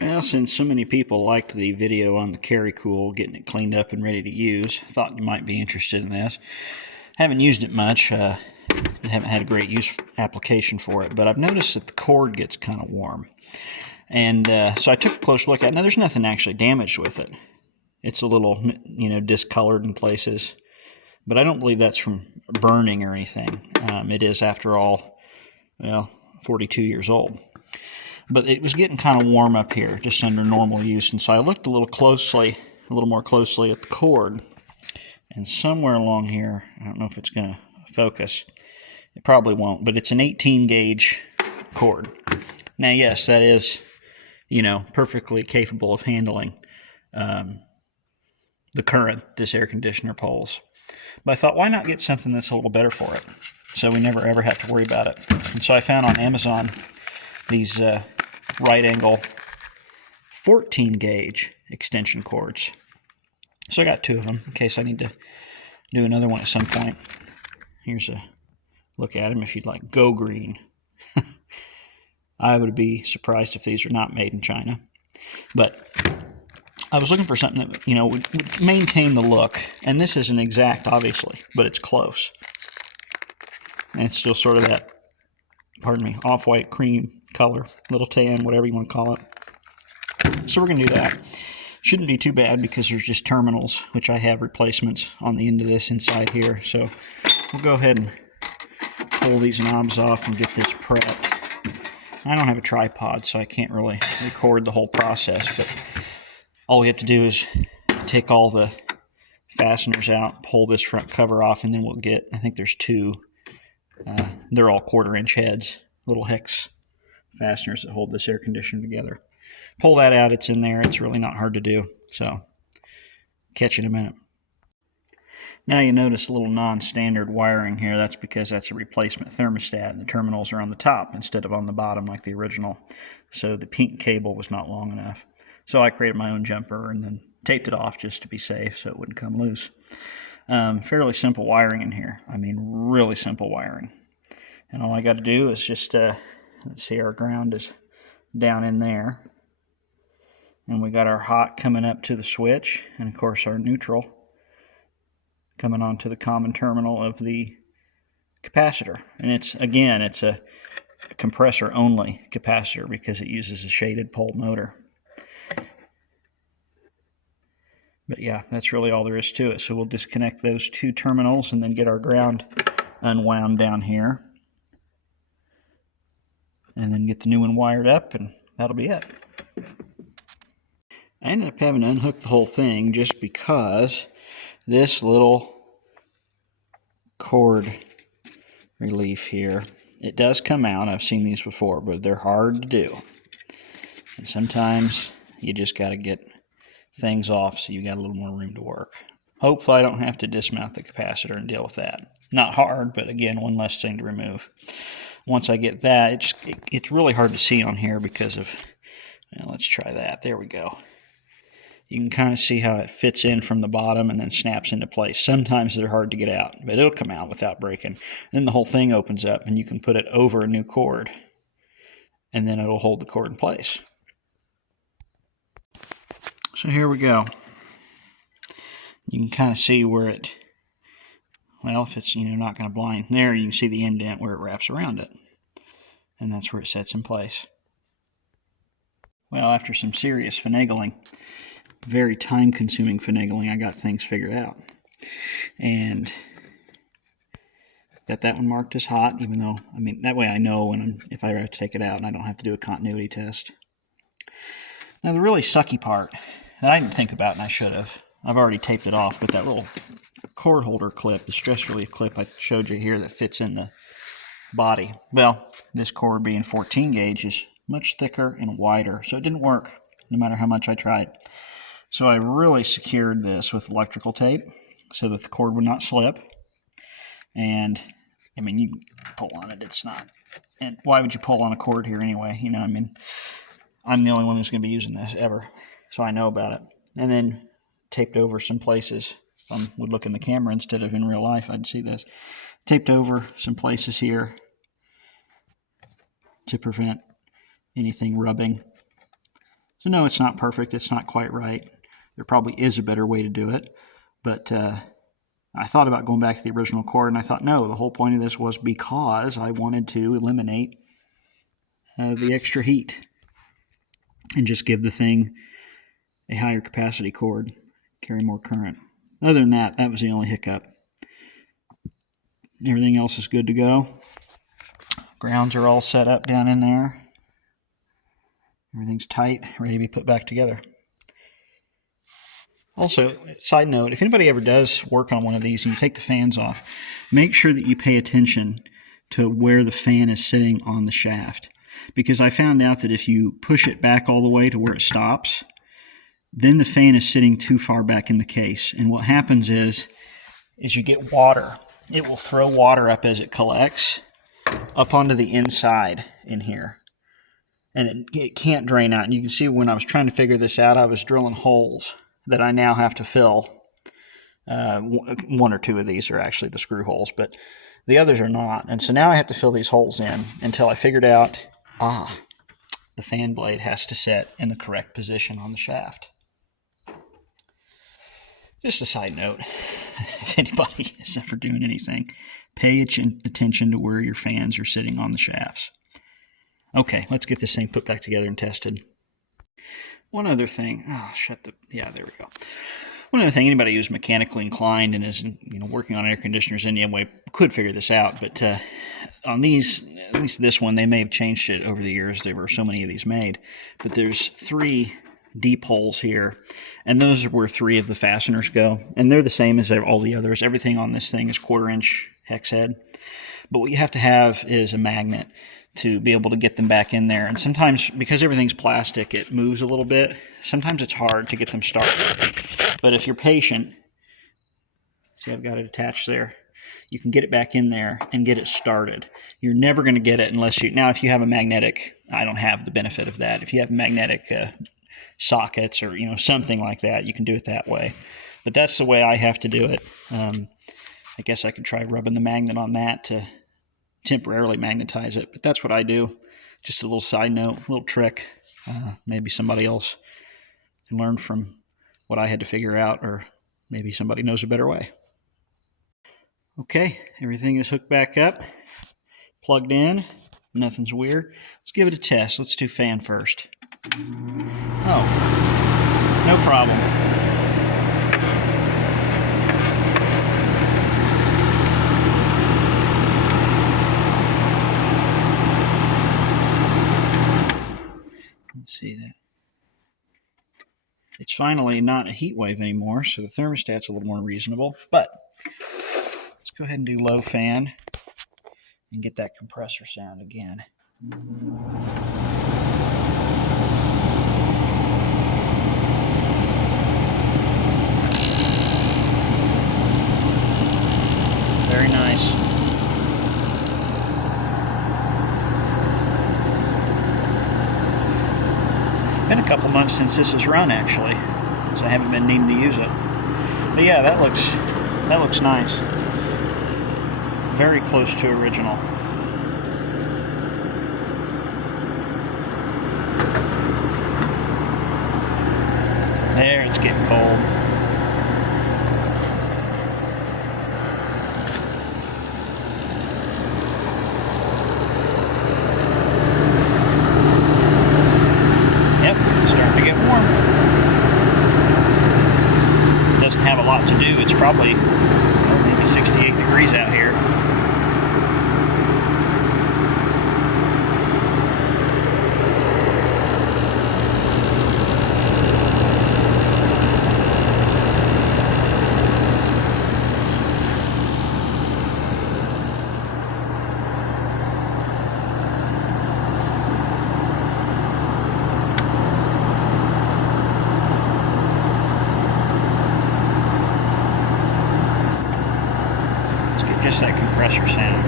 Well, since so many people liked the video on the Carry Cool, getting it cleaned up and ready to use, thought you might be interested in this. Haven't used it much, haven't had a great use application for it, but I've noticed that the cord gets kind of warm. And so I took a close look at it. Now, there's nothing actually damaged with it. It's a little, discolored in places, but I don't believe that's from burning or anything. It is, after all, 42 years old. But it was getting kind of warm up here, just under normal use, and so I looked a little more closely at the cord, and somewhere along here, I don't know if it's going to focus, it probably won't, but it's an 18 gauge cord. Now, yes, that is, perfectly capable of handling the current this air conditioner pulls. But I thought, why not get something that's a little better for it, so we never ever have to worry about it. And so I found on Amazon these right angle 14 gauge extension cords. So I got two of them in case I need to do another one at some point. Here's a look at them if you'd like. Go Green. I would be surprised if these are not made in China. But I was looking for something that would maintain the look, and this isn't exact, obviously, but it's close. And it's still sort of that, off-white cream color, little tan, whatever you want to call it. So we're going to do that. Shouldn't be too bad because there's just terminals, which I have replacements on the end of this inside here. So we'll go ahead and pull these knobs off and get this prepped. I don't have a tripod, so I can't really record the whole process, but all we have to do is take all the fasteners out, pull this front cover off, and then we'll get, I think there's two, they're all 1/4-inch heads, little hex fasteners that hold this air conditioner together. Pull that out, it's in there, it's really not hard to do, so catch you in a minute. Now you notice a little non-standard wiring here. That's because that's a replacement thermostat, and the terminals are on the top instead of on the bottom like the original. So the pink cable was not long enough. So I created my own jumper and then taped it off just to be safe so it wouldn't come loose. Fairly simple wiring in here. I mean, really simple wiring. And all I got to do is just, let's see, our ground is down in there. And we got our hot coming up to the switch, and of course our neutral coming onto the common terminal of the capacitor. And it's a compressor only capacitor because it uses a shaded pole motor. But yeah, that's really all there is to it. So we'll disconnect those two terminals and then get our ground unwound down here. And then get the new one wired up, and that'll be it. I ended up having to unhook the whole thing just because this little cord relief here, it does come out. I've seen these before, but they're hard to do. And sometimes you just got to get things off so you got a little more room to work. Hopefully I don't have to dismount the capacitor and deal with that. Not hard, but again, one less thing to remove. Once I get that, it's really hard to see on here because of, let's try that. There we go. You can kind of see how it fits in from the bottom and then snaps into place. Sometimes they're hard to get out, but it'll come out without breaking. Then the whole thing opens up and you can put it over a new cord, and then it'll hold the cord in place. So here we go. You can kind of see where it, if it's not going to blind there, you can see the indent where it wraps around it, and that's where it sets in place. Well, after some serious finagling, very time-consuming finagling, I got things figured out, and got that one marked as hot. Even though, that way I know if I ever have to take it out, and I don't have to do a continuity test. Now the really sucky part that I didn't think about, and I should have, I've already taped it off, but that little cord holder clip, the stress relief clip I showed you here that fits in the body. Well, this cord being 14 gauge is much thicker and wider, so it didn't work no matter how much I tried. So I really secured this with electrical tape so that the cord would not slip. And you pull on it, it's not. And why would you pull on a cord here anyway? I'm the only one who's going to be using this ever, so I know about it. And then taped over some places. If I would look in the camera instead of in real life, I'd see this. Taped over some places here to prevent anything rubbing. So no, it's not perfect. It's not quite right. There probably is a better way to do it. But I thought about going back to the original cord, and I thought, no, the whole point of this was because I wanted to eliminate the extra heat and just give the thing a higher capacity cord, carry more current. Other than that, that was the only hiccup. Everything else is good to go. Grounds are all set up down in there. Everything's tight, ready to be put back together. Also, side note, if anybody ever does work on one of these and you take the fans off, make sure that you pay attention to where the fan is sitting on the shaft. Because I found out that if you push it back all the way to where it stops, then the fan is sitting too far back in the case. And what happens is you get water. It will throw water up as it collects up onto the inside in here. And it can't drain out. And you can see when I was trying to figure this out, I was drilling holes that I now have to fill. One or two of these are actually the screw holes, but the others are not. And so now I have to fill these holes in until I figured out, the fan blade has to set in the correct position on the shaft. Just a side note, if anybody is ever doing anything, pay attention to where your fans are sitting on the shafts. Okay, let's get this thing put back together and tested. One other thing, there we go. One other thing, anybody who's mechanically inclined and is working on air conditioners in any way could figure this out, but on these, at least this one, they may have changed it over the years. There were so many of these made, but there's 3 deep holes here, and those are where 3 of the fasteners go, and they're the same as all the others. Everything on this thing is 1/4-inch hex head, but what you have to have is a magnet to be able to get them back in there. And sometimes, because everything's plastic, it moves a little bit. Sometimes it's hard to get them started. But if you're patient, see, I've got it attached there, you can get it back in there and get it started. You're never going to get it unless now if you have a magnetic, I don't have the benefit of that. If you have magnetic sockets or something like that, you can do it that way. But that's the way I have to do it. I guess I could try rubbing the magnet on that to temporarily magnetize it, but that's what I do. Just a little side note, a little trick. Maybe somebody else can learn from what I had to figure out, or maybe somebody knows a better way. Okay, everything is hooked back up, plugged in, nothing's weird. Let's give it a test. Let's do fan first. Oh, no problem. See that it's finally not a heat wave anymore, so the thermostat's a little more reasonable. But let's go ahead and do low fan and get that compressor sound again. Very nice. Been a couple months since this has run, actually, so I haven't been needing to use it. But yeah, that looks nice. Very close to original. There, it's getting cold. Doesn't have a lot to do. It's probably maybe 68 degrees out here. Just that compressor sound.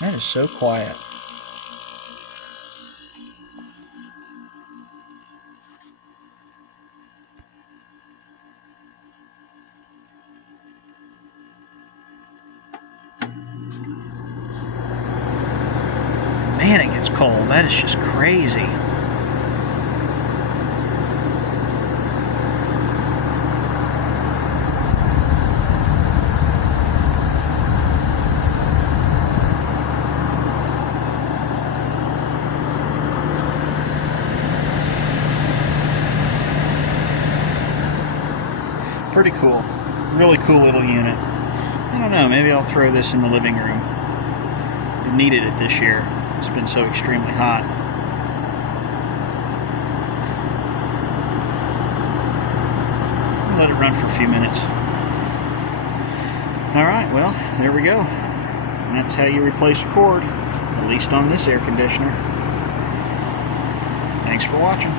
That is so quiet. Man, it gets cold. That is just crazy. Pretty cool. Really cool little unit. I don't know, maybe I'll throw this in the living room. I've needed it this year. It's been so extremely hot. I'll let it run for a few minutes. Alright, well, there we go. And that's how you replace a cord, at least on this air conditioner. Thanks for watching.